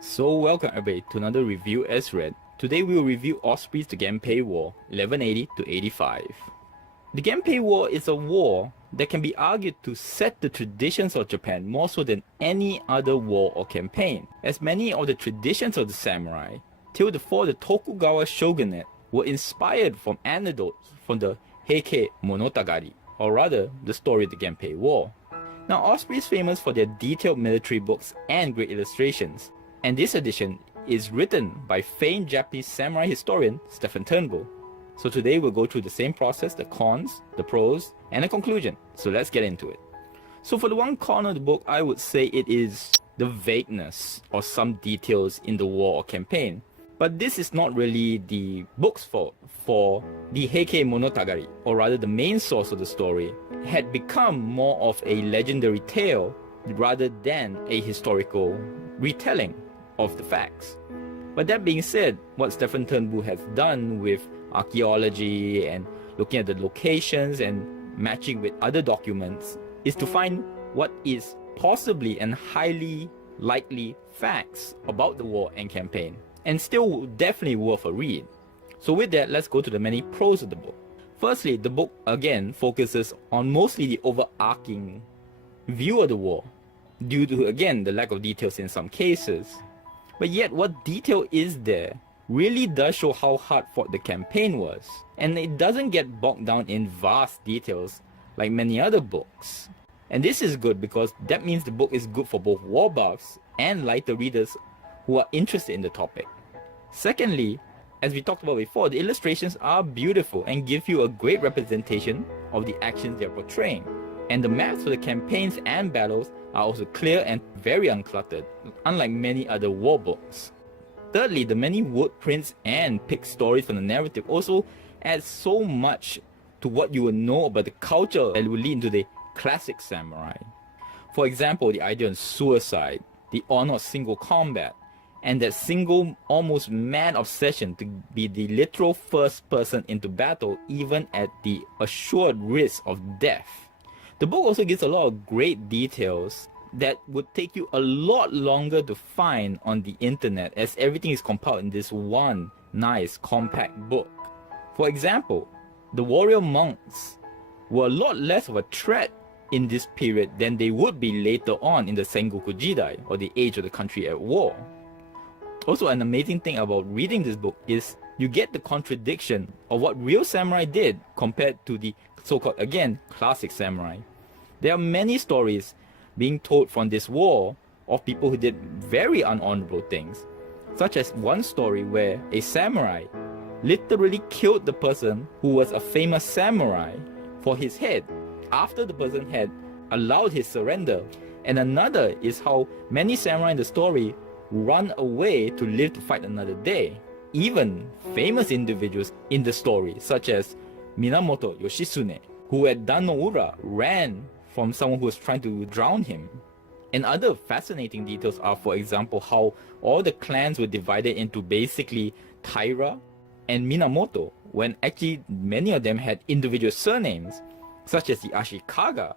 So welcome everybody to another review as read. Today we will review Osprey's The Gempei War, 1180 to 85. The Gempei War is a war that can be argued to set the traditions of Japan more so than any other war or campaign, as many of the traditions of the samurai till before the Tokugawa shogunate were inspired from anecdotes from the Heike Monogatari, or rather the story of the Gempei War. Now Osprey is famous for their detailed military books and great illustrations, and this edition is written by famed Japanese samurai historian Stephen Turnbull. So today we'll go through the same process, the cons, the pros, and a conclusion. So let's get into it. So for the one con of the book, I would say it is the vagueness of some details in the war or campaign. But this is not really the book's fault, for the Heike Monogatari, or rather the main source of the story, had become more of a legendary tale rather than a historical retelling of the facts. But that being said, what Stephen Turnbull has done with archaeology and looking at the locations and matching with other documents is to find what is possibly and highly likely facts about the war and campaign, and still definitely worth a read. So with that, let's go to the many pros of the book. Firstly, the book again focuses on mostly the overarching view of the war, due to again the lack of details in some cases. But yet what detail is there really does show how hard fought the campaign was, and it doesn't get bogged down in vast details like many other books. And this is good because that means the book is good for both war buffs and lighter readers who are interested in the topic. Secondly, as we talked about before, the illustrations are beautiful and give you a great representation of the actions they are portraying. And the maps for the campaigns and battles are also clear and very uncluttered, unlike many other war books. Thirdly, the many wood prints and picked stories from the narrative also add so much to what you will know about the culture that will lead into the classic samurai. For example, the idea of suicide, the honor of single combat, and that single, almost mad obsession to be the literal first person into battle even at the assured risk of death. The book also gives a lot of great details that would take you a lot longer to find on the internet, as everything is compiled in this one nice compact book. For example, the warrior monks were a lot less of a threat in this period than they would be later on in the Sengoku Jidai, or the age of the country at war. Also, an amazing thing about reading this book is you get the contradiction of what real samurai did compared to the so-called, again, classic samurai. There are many stories being told from this war of people who did very unhonorable things, such as one story where a samurai literally killed the person who was a famous samurai for his head after the person had allowed his surrender. And another is how many samurai in the story run away to live to fight another day. Even famous individuals in the story, such as Minamoto Yoshitsune, who at Dan no Ura ran from someone who was trying to drown him. And other fascinating details are, for example, how all the clans were divided into basically Taira and Minamoto, when actually many of them had individual surnames, such as the Ashikaga,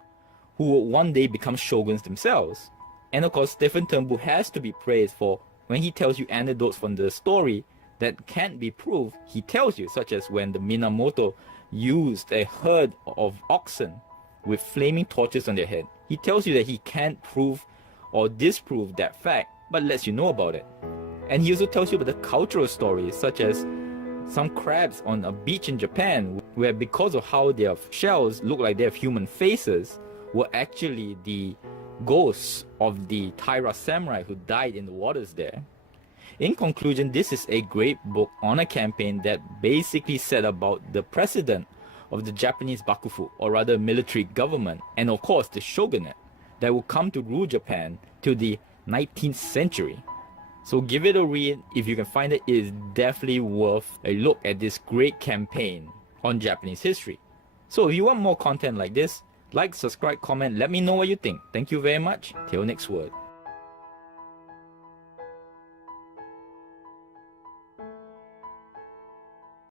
who would one day become shoguns themselves. And of course, Stephen Turnbull has to be praised for when he tells you anecdotes from the story that can't be proved. He tells you, such as when the Minamoto used a herd of oxen with flaming torches on their head. He tells you that he can't prove or disprove that fact, but lets you know about it. And he also tells you about the cultural stories, such as some crabs on a beach in Japan, where because of how their shells look like they have human faces, were actually the ghosts of the Taira samurai who died in the waters there. In conclusion, this is a great book on a campaign that basically set about the precedent of the Japanese Bakufu, or rather military government, and of course the shogunate, that will come to rule Japan till the 19th century. So give it a read. If you can find it, it is definitely worth a look at this great campaign on Japanese history. So if you want more content like this, like, subscribe, comment, let me know what you think. Thank you very much. Till next word.